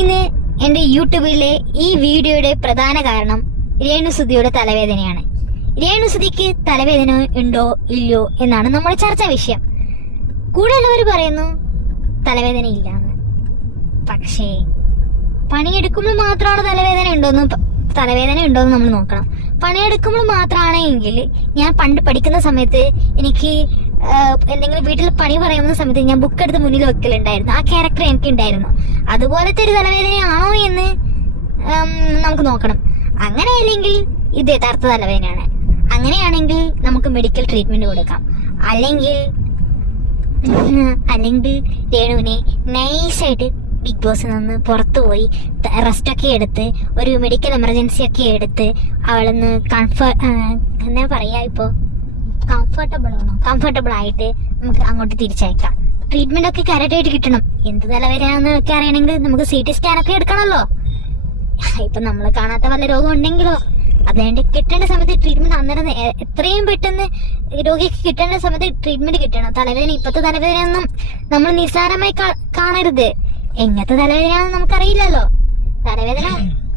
ഇന്ന് എന്റെ യൂട്യൂബിലെ ഈ വീഡിയോയുടെ പ്രധാന കാരണം രേണുസുതിയുടെ തലവേദനയാണ്. രേണുസുതിക്ക് തലവേദന ഉണ്ടോ ഇല്ലയോ എന്നാണ് നമ്മുടെ ചർച്ചാ വിഷയം. കൂടുതലുള്ളവർ പറയുന്നു തലവേദന ഇല്ലാന്ന്. പക്ഷേ പണിയെടുക്കുമ്പോൾ മാത്രമാണ് തലവേദന ഉണ്ടോന്ന് നമ്മൾ നോക്കണം. പണിയെടുക്കുമ്പോൾ മാത്രമാണെങ്കിൽ, ഞാൻ പണ്ട് പഠിക്കുന്ന സമയത്ത് എനിക്ക് എന്തെങ്കിലും വീട്ടിൽ പണി പറയുന്ന സമയത്ത് ഞാൻ ബുക്ക് എടുത്ത് മുന്നിൽ വെക്കലുണ്ടായിരുന്നു. ആ ക്യാരക്ടർ എനിക്ക് ഉണ്ടായിരുന്നു. അതുപോലത്തെ ഒരു തലവേദനയാണോ എന്ന് നമുക്ക് നോക്കണം. അങ്ങനെയല്ലെങ്കിൽ ഇത് യഥാർത്ഥ തലവേദനയാണ്. അങ്ങനെയാണെങ്കിൽ നമുക്ക് മെഡിക്കൽ ട്രീറ്റ്മെന്റ് കൊടുക്കാം. അല്ലെങ്കിൽ രേണുവിനെ നൈസായിട്ട് ബിഗ് ബോസിൽ നിന്ന് പുറത്തു പോയി റെസ്റ്റ് ഒക്കെ എടുത്ത് ഒരു മെഡിക്കൽ എമർജൻസി ഒക്കെ എടുത്ത് അവളൊന്ന് എന്താ പറയാ, ഇപ്പോ കംഫർട്ടബിൾ ആയിട്ട് നമുക്ക് അങ്ങോട്ട് തിരിച്ചയക്കാം. ട്രീറ്റ്മെന്റ് ഒക്കെ കറക്റ്റ് ആയിട്ട് കിട്ടണം. എന്ത് തലവേദനയാന്നൊക്കെ അറിയണമെങ്കിൽ നമുക്ക് CT സ്കാൻ ഒക്കെ എടുക്കണമല്ലോ. ഇപ്പൊ നമ്മൾ കാണാത്ത വല്ല രോഗം ഉണ്ടെങ്കിലോ അതുകൊണ്ട് കിട്ടേണ്ട സമയത്ത് ട്രീറ്റ്മെന്റ് അന്നേരം എത്രയും പെട്ടെന്ന് രോഗിക്ക് കിട്ടേണ്ട സമയത്ത് ട്രീറ്റ്മെന്റ് കിട്ടണം. തലവേദന ഇപ്പത്തെ തലവേദനയൊന്നും നമ്മൾ നിസ്സാരമായി കാണരുത്. എങ്ങനത്തെ തലവേദനയാണെന്ന് നമുക്കറിയില്ലല്ലോ. തലവേദന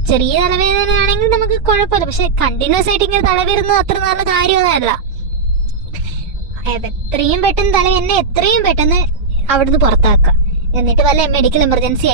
ചെറിയ തലവേദന ആണെങ്കിൽ നമുക്ക് കുഴപ്പമില്ല. പക്ഷെ കണ്ടിന്യൂസ് ആയിട്ട് ഇങ്ങനെ തലവേദന അത്ര നല്ല കാര്യമൊന്നുമല്ല. എത്രയും പെട്ടെന്ന് അവിടുന്ന് പുറത്താക്കുക. എന്നിട്ട് വല്ല മെഡിക്കൽ എമർജൻസി